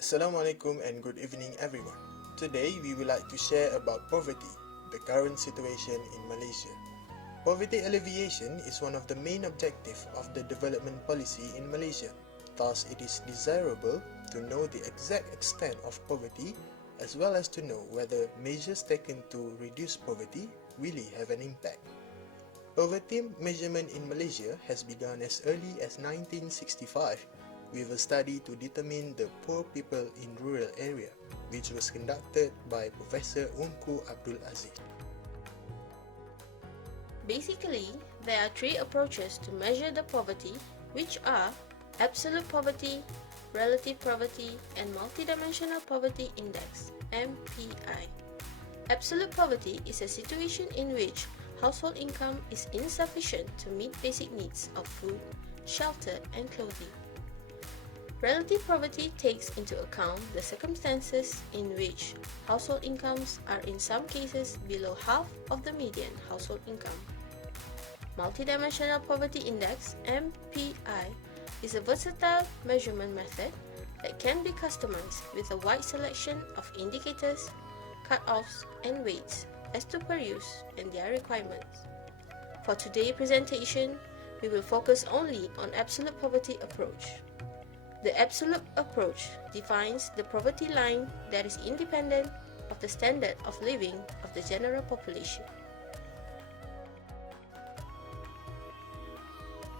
Assalamualaikum and good evening everyone. Today we would like to share about poverty, the current situation in Malaysia. Poverty alleviation is one of the main objectives of the development policy in Malaysia. Thus, it is desirable to know the exact extent of poverty as well as to know whether measures taken to reduce poverty really have an impact. Poverty measurement in Malaysia has begun as early as 1965 with a study to determine the poor people in rural area, which was conducted by Professor Unku Abdul Aziz. Basically, there are three approaches to measure the poverty, which are absolute poverty, relative poverty, and multidimensional poverty index (MPI). Absolute poverty is a situation in which household income is insufficient to meet basic needs of food, shelter, and clothing. Relative poverty takes into account the circumstances in which household incomes are in some cases below half of the median household income. Multidimensional Poverty Index (MPI) is a versatile measurement method that can be customized with a wide selection of indicators, cut-offs, and weights as to per use and their requirements. For today's presentation, we will focus only on absolute poverty approach. The absolute approach defines the poverty line that is independent of the standard of living of the general population.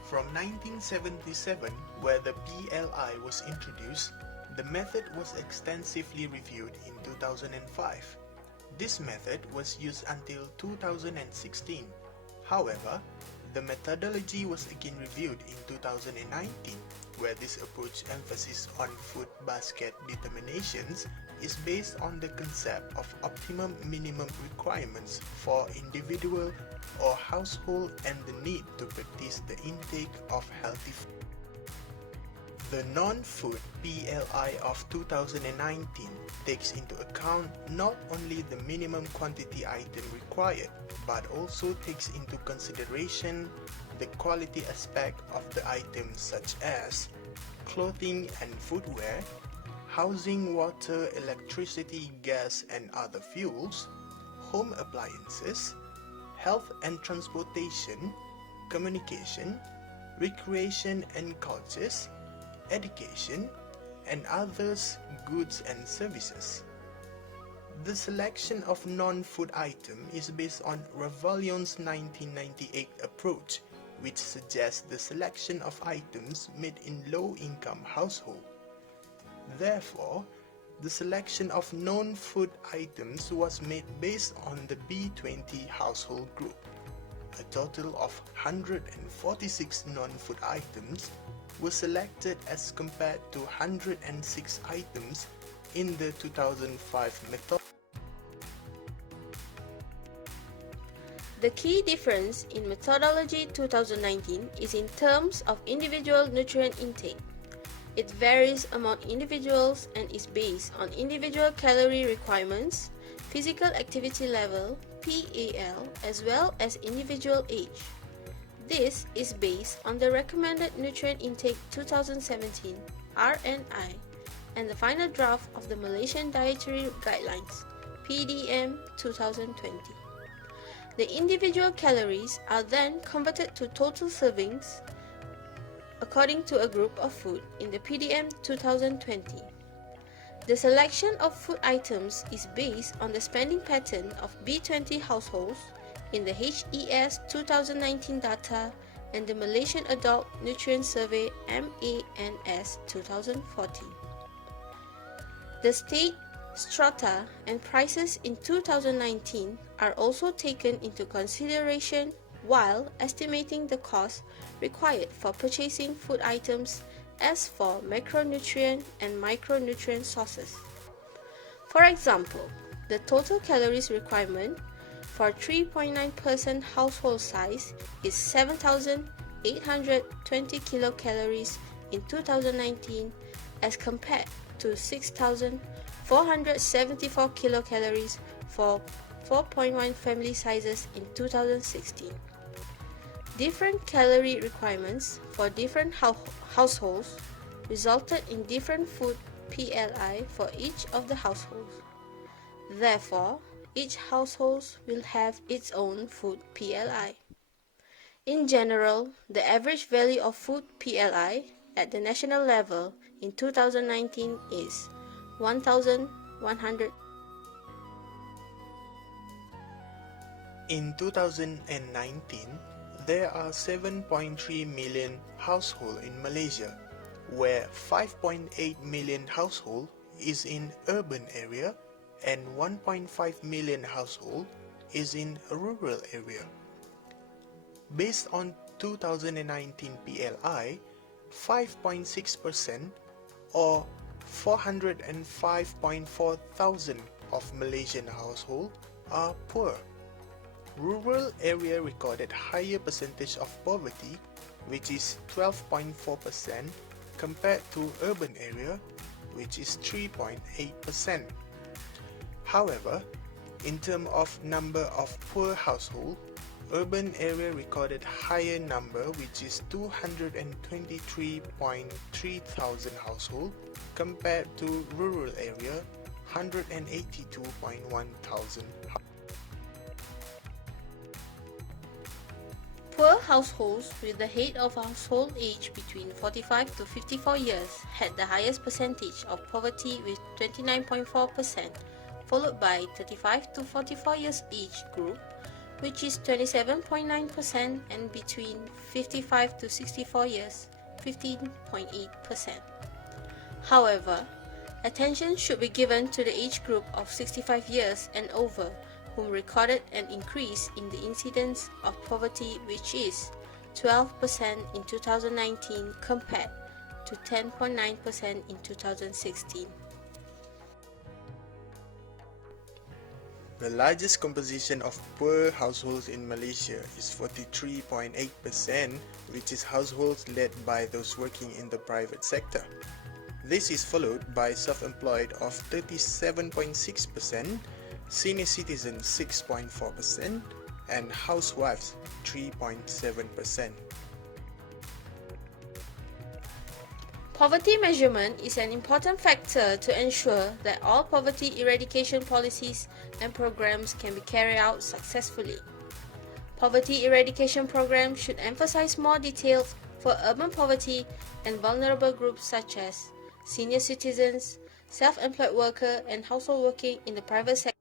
From 1977, where the PLI was introduced, the method was extensively reviewed in 2005. This method was used until 2016. However, the methodology was again reviewed in 2019, where this approach emphasis on food basket determinations is based on the concept of optimum minimum requirements for individual or household and the need to practice the intake of healthy food. The non-food PLI of 2019 takes into account not only the minimum quantity item required, but also takes into consideration the quality aspect of the items such as clothing and footwear, housing, water, electricity, gas and other fuels, home appliances, health and transportation, communication, recreation and cultures, education, and others goods and services. The selection of non-food item is based on Ravallion's 1998 approach, which suggests the selection of items made in low-income household. Therefore, the selection of non-food items was made based on the B20 household group. A total of 146 non-food items were selected as compared to 106 items in the 2005 method. The key difference in methodology 2019 is in terms of individual nutrient intake. It varies among individuals and is based on individual calorie requirements, physical activity level (PAL), as well as individual age. This is based on the Recommended Nutrient Intake 2017 (RNI) and the final draft of the Malaysian Dietary Guidelines (PDM 2020). The individual calories are then converted to total servings according to a group of food in the PDM 2020. The selection of food items is based on the spending pattern of B20 households in the HES 2019 data and the Malaysian Adult Nutrient Survey MANS 2014. The state, strata, and prices in 2019 are also taken into consideration while estimating the cost required for purchasing food items as for macronutrient and micronutrient sources. For example, the total calories requirement for 3.9% household size is 7,820 kilocalories in 2019 as compared to 6,474 kilocalories for 4.1 family sizes in 2016. Different calorie requirements for different households resulted in different food PLI for each of the households. Therefore, each household will have its own food PLI. In general, the average value of food PLI at the national level in 2019 is 1,100. In 2019, there are 7.3 million households in Malaysia, where 5.8 million households is in urban area and 1.5 million households is in rural area. Based on 2019 PLI, 5.6% or 405.4 thousand of Malaysian households are poor. Rural area recorded higher percentage of poverty, which is 12.4% compared to urban area, which is 3.8%. However, in terms of number of poor households, urban area recorded higher number, which is 223.3 thousand households compared to rural area 182.1 thousand. Poor households with the head of household age between 45 to 54 years had the highest percentage of poverty with 29.4%, followed by 35 to 44 years age group, which is 27.9%, and between 55 to 64 years, 15.8%. However, attention should be given to the age group of 65 years and over, whom recorded an increase in the incidence of poverty, which is 12% in 2019 compared to 10.9% in 2016. The largest composition of poor households in Malaysia is 43.8%, which is households led by those working in the private sector. This is followed by self-employed of 37.6%, senior citizens 6.4%, and housewives 3.7%. Poverty measurement is an important factor to ensure that all poverty eradication policies and programs can be carried out successfully. Poverty eradication programs should emphasize more details for urban poverty and vulnerable groups such as senior citizens, self-employed workers, and households working in the private sector.